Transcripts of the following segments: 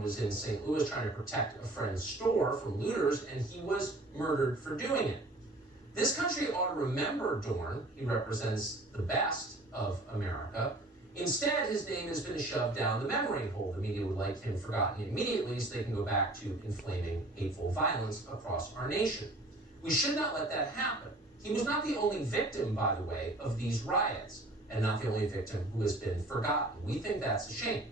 was in St. Louis trying to protect a friend's store from looters, and he was murdered for doing it. This country ought to remember Dorn. He represents the best of America. Instead, his name has been shoved down the memory hole. The media would like him forgotten immediately so they can go back to inflaming hateful violence across our nation. We should not let that happen. He was not the only victim, by the way, of these riots, and not the only victim who has been forgotten. We think that's a shame.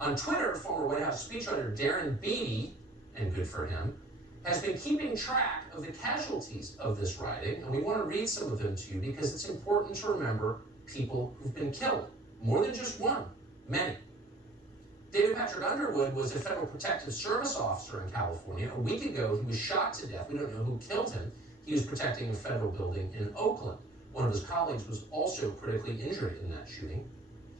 On Twitter, former White House speechwriter Darren Beattie, and good for him, has been keeping track of the casualties of this rioting, and we want to read some of them to you because it's important to remember people who've been killed. More than just one, many. David Patrick Underwood was a Federal Protective Service officer in California. A week ago, he was shot to death. We don't know who killed him. He was protecting a federal building in Oakland. One of his colleagues was also critically injured in that shooting.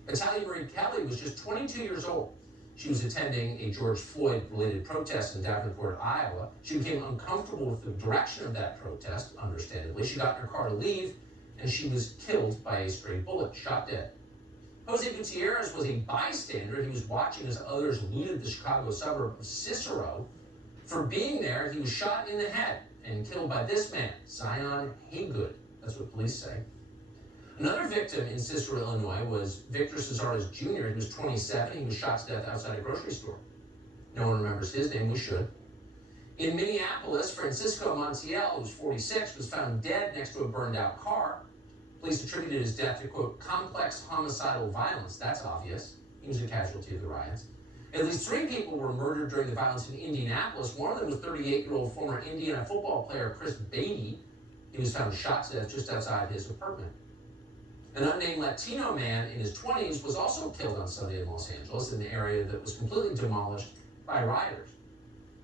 Natalia Marie Kelly was just 22 years old. She was attending a George Floyd-related protest in Davenport, Iowa. She became uncomfortable with the direction of that protest, understandably. She got in her car to leave, and she was killed by a stray bullet, shot dead. Jose Gutierrez was a bystander. He was watching as others looted the Chicago suburb of Cicero. For being there, he was shot in the head and killed by this man, Zion Haygood. That's what police say. Another victim in Cicero, Illinois was Victor Cesares Jr. He was 27. He was shot to death outside a grocery store. No one remembers his name. We should. In Minneapolis, Francisco Montiel, who was 46, was found dead next to a burned out car. Police attributed his death to, quote, complex homicidal violence. That's obvious. He was a casualty of the riots. At least 3 people were murdered during the violence in Indianapolis. One of them was 38-year-old former Indiana football player Chris Beatty. He was found shot to death just outside his apartment. An unnamed Latino man in his 20s was also killed on Sunday in Los Angeles in an area that was completely demolished by rioters.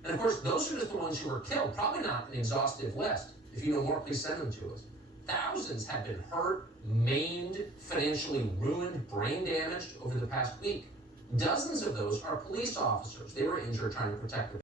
And of course, those are just the ones who were killed. Probably not an exhaustive list. If you know more, please send them to us. Thousands have been hurt, maimed, financially ruined, brain damaged over the past week. Dozens of those are police officers. They were injured trying to protect their